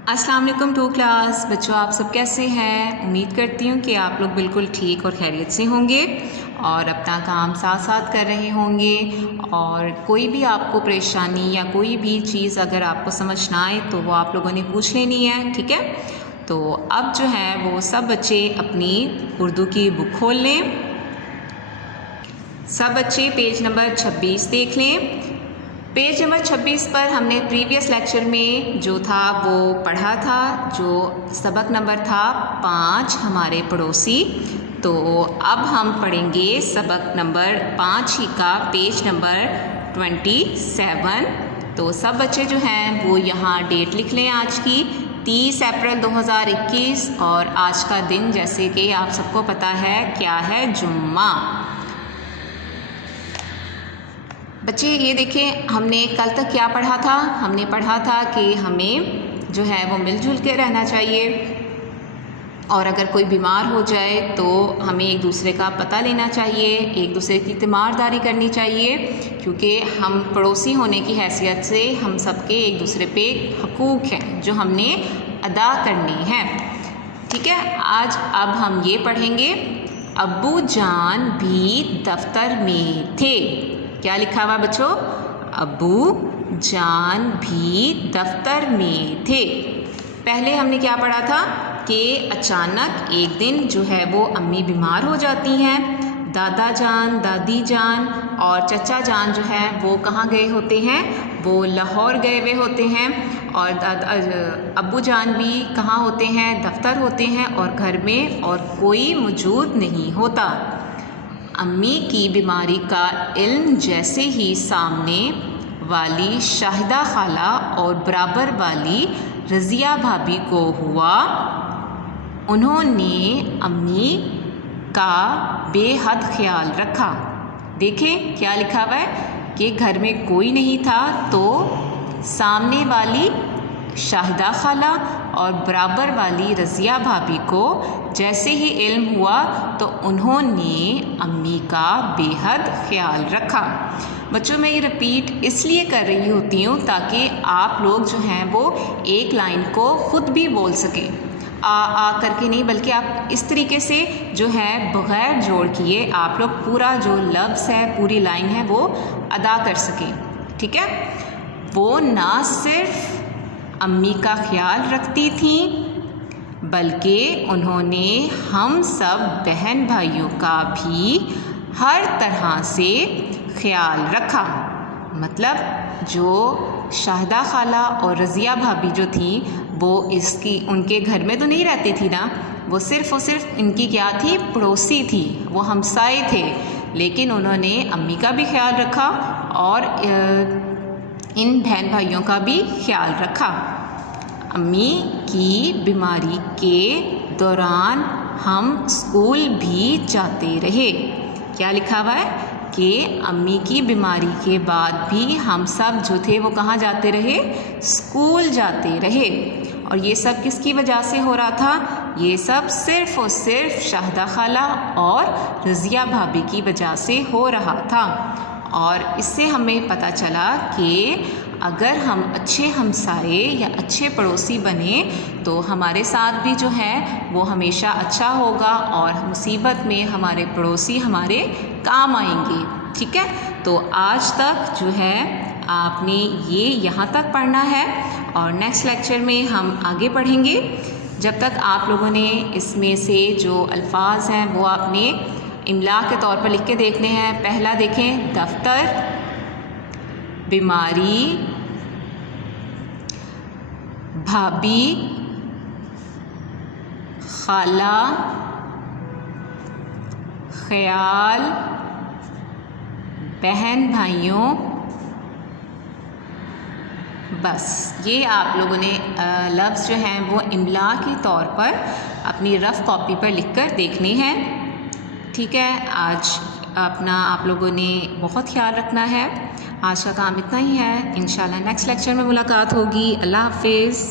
अस्सलाम वालेकुम to class बच्चों, आप सब कैसे हैं। उम्मीद करती हूँ कि आप लोग बिल्कुल ठीक और खैरियत से होंगे और अपना काम साथ साथ कर रहे होंगे। और कोई भी आपको परेशानी या कोई भी चीज़ अगर आपको समझ ना आए तो वो आप लोगों ने पूछ लेनी है, ठीक है। तो अब जो है वो सब बच्चे अपनी उर्दू की बुक खोल लें। सब बच्चे पेज नंबर 26 देख लें। पेज नंबर 26 पर हमने प्रीवियस लेक्चर में जो था वो पढ़ा था, जो सबक नंबर था 5 हमारे पड़ोसी। तो अब हम पढ़ेंगे सबक नंबर 5 ही का पेज नंबर 27। तो सब बच्चे जो हैं वो यहाँ डेट लिख लें आज की 30 अप्रैल 2021। और आज का दिन जैसे कि आप सबको पता है क्या है, जुम्मा। बच्चे ये देखें, हमने कल तक क्या पढ़ा था। हमने पढ़ा था कि हमें जो है वो मिलजुल के रहना चाहिए और अगर कोई बीमार हो जाए तो हमें एक दूसरे का पता लेना चाहिए, एक दूसरे की तीमारदारी करनी चाहिए, क्योंकि हम पड़ोसी होने की हैसियत से हम सबके एक दूसरे पे हकूक़ हैं जो हमने अदा करनी है, ठीक है। आज अब हम ये पढ़ेंगे, अब्बू जान भी दफ्तर में थे। क्या लिखा हुआ बच्चों, अब्बू जान भी दफ्तर में थे। पहले हमने क्या पढ़ा था कि अचानक एक दिन जो है वो अम्मी बीमार हो जाती हैं। दादा जान, दादी जान और चचा जान जो है वो कहाँ गए होते हैं, वो लाहौर गए हुए होते हैं। और अब्बू जान भी कहाँ होते हैं, दफ्तर होते हैं और घर में और कोई मौजूद नहीं होता। अम्मी की बीमारी का इल्म जैसे ही सामने वाली शाहिदा खाला और बराबर वाली रज़िया भाभी को हुआ, उन्होंने अम्मी का बेहद ख्याल रखा। देखें क्या लिखा हुआ है कि घर में कोई नहीं था तो सामने वाली शाहिदा खाला और बराबर वाली रज़िया भाभी को जैसे ही इल्म हुआ तो उन्होंने अम्मी का बेहद ख्याल रखा। बच्चों मैं ये रिपीट इसलिए कर रही होती हूँ ताकि आप लोग जो हैं वो एक लाइन को ख़ुद भी बोल सकें, आ करके नहीं, बल्कि आप इस तरीके से जो है बग़ैर जोड़ किए आप लोग पूरा जो लफ्ज़ है, पूरी लाइन है वो अदा कर सकें, ठीक है। वो ना सिर्फ़ अम्मी का ख्याल रखती थीं बल्कि उन्होंने हम सब बहन भाइयों का भी हर तरह से ख्याल रखा। मतलब जो शाहिदा खाला और रज़िया भाभी जो थी वो उनके घर में तो नहीं रहती थी ना, वो सिर्फ़ इनकी क्या थी, पड़ोसी थी, वो हमसाए थे। लेकिन उन्होंने अम्मी का भी ख्याल रखा और इन बहन भाइयों का भी ख्याल रखा। अम्मी की बीमारी के दौरान हम स्कूल भी जाते रहे। क्या लिखा हुआ है कि अम्मी की बीमारी के बाद भी हम सब जो थे वो कहाँ जाते रहे, स्कूल जाते रहे। और ये सब किसकी वजह से हो रहा था, ये सब सिर्फ़ और सिर्फ शाहिदा खाला और रज़िया भाभी की वजह से हो रहा था। और इससे हमें पता चला कि अगर हम अच्छे हमसाए या अच्छे पड़ोसी बने तो हमारे साथ भी जो है वो हमेशा अच्छा होगा और मुसीबत में हमारे पड़ोसी हमारे काम आएंगे, ठीक है। तो आज तक जो है आपने ये यहाँ तक पढ़ना है और नेक्स्ट लेक्चर में हम आगे पढ़ेंगे। जब तक आप लोगों ने इसमें से जो अल्फाज हैं वो आपने इमला के तौर पर लिख के देखने हैं। पहला देखें, दफ्तर, बीमारी, भाभी, खाला, ख्याल, बहन भाइयों। बस ये आप लोगों ने लफ्ज़ जो हैं वो इमला के तौर पर अपनी रफ़ कॉपी पर लिखकर देखने हैं, ठीक है। आज अपना आप लोगों ने बहुत ख्याल रखना है। आज का काम इतना ही है, इंशाल्लाह नेक्स्ट लेक्चर में मुलाकात होगी। अल्लाह हाफ़िज़।